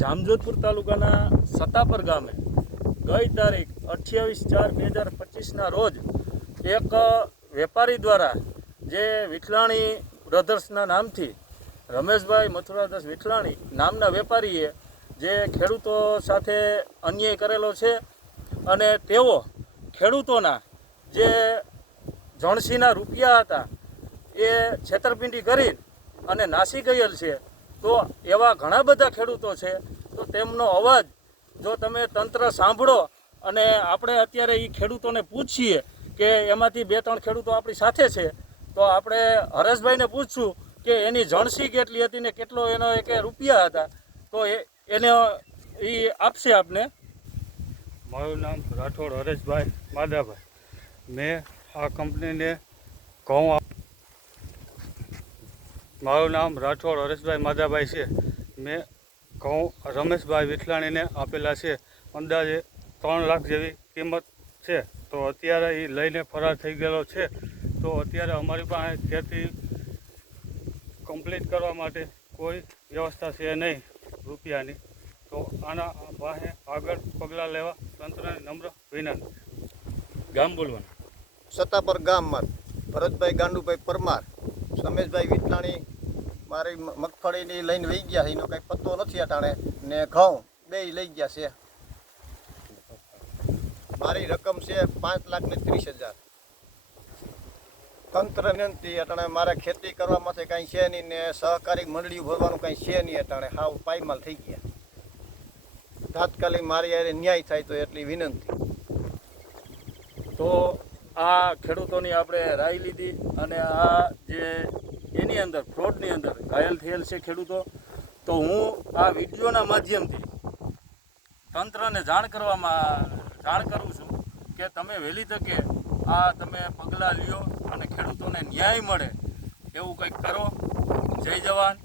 જામજોધપુર તાલુકાના સતાપર ગામે ગઈ તારીખ 28/4/2025ના રોજ એક વેપારી દ્વારા જે વિઠલાણી બ્રધર્સના નામથી રમેશભાઈ મથુરાદાસ વિઠલાણી નામના વેપારીએ જે ખેડૂતો સાથે અન્યાય કરેલો છે અને તેઓ ખેડૂતોના જે જણસીના રૂપિયા હતા એ છેતરપિંડી કરી અને નાસી ગયેલ છે. તો એવા ઘણા બધા ખેડૂતો છે. તો તેમનો અવાજ જો તમે તંત્ર સાંભળો અને આપણે અત્યારે એ ખેડૂતોને પૂછીએ કે એમાંથી 2-3 ખેડૂતો આપણી સાથે છે, તો આપણે હરેશભાઈને પૂછશું કે એની જણસી કેટલી હતી ને કેટલો એનો એક રૂપિયા હતા, તો એને એ આપશે આપને. મારું નામ રાઠોડ હરેશભાઈ માદાભાઈ. મેં આ કંપનીને ઘઉં મારું નામ રાઠોડ હરેશભાઈ માદાભાઈ છે. મેં ઘઉં રમેશભાઈ વિઠલાણીને આપેલા છે. અંદાજે 3 લાખ જેવી કિંમત છે. તો અત્યારે એ લઈને ફરાર થઈ ગયેલો છે. તો અત્યારે અમારી પાસે ખેતી કમ્પ્લીટ કરવા માટે કોઈ વ્યવસ્થા છે નહીં રૂપિયાની. તો આના પાસે આગળ પગલાં લેવા તંત્રને નમ્ર વિનંતી. ગામ બોલવાનું. સતાપર ગામમાં ભરતભાઈ ગાંડુભાઈ પરમાર, રમેશભાઈ વિઠલાણી મારી મગફળીની લઈને વહી ગયા છે. એનો કંઈ પત્તો નથી અટાણે, ને ઘઉં 2 લઈ ગયા છે. મારી રકમ છે 5,30,000. તંત્ર વિનંતી, અટાણે મારે ખેતી કરવામાંથી કાંઈ છે નહીં ને સહકારી મંડળીઓ ભરવાનું કાંઈ છે નહીં. અટાણે હાવ પાયમાલ થઈ ગયા. તાત્કાલિક મારી યારે ન્યાય થાય તો એટલી વિનંતી. તો આ ખેડૂતોની આપણે રાય લીધી અને આ જે એની અંદર ફ્રોડની અંદર ઘાયલ થયેલ છે ખેડૂતો. તો હું આ વિડીયોના માધ્યમથી તંત્રને જાણ કરું છું કે તમે વહેલી તકે આ તમે પગલાં લ્યો અને ખેડૂતોને ન્યાય મળે એવું કંઈક કરો. જય જવાન,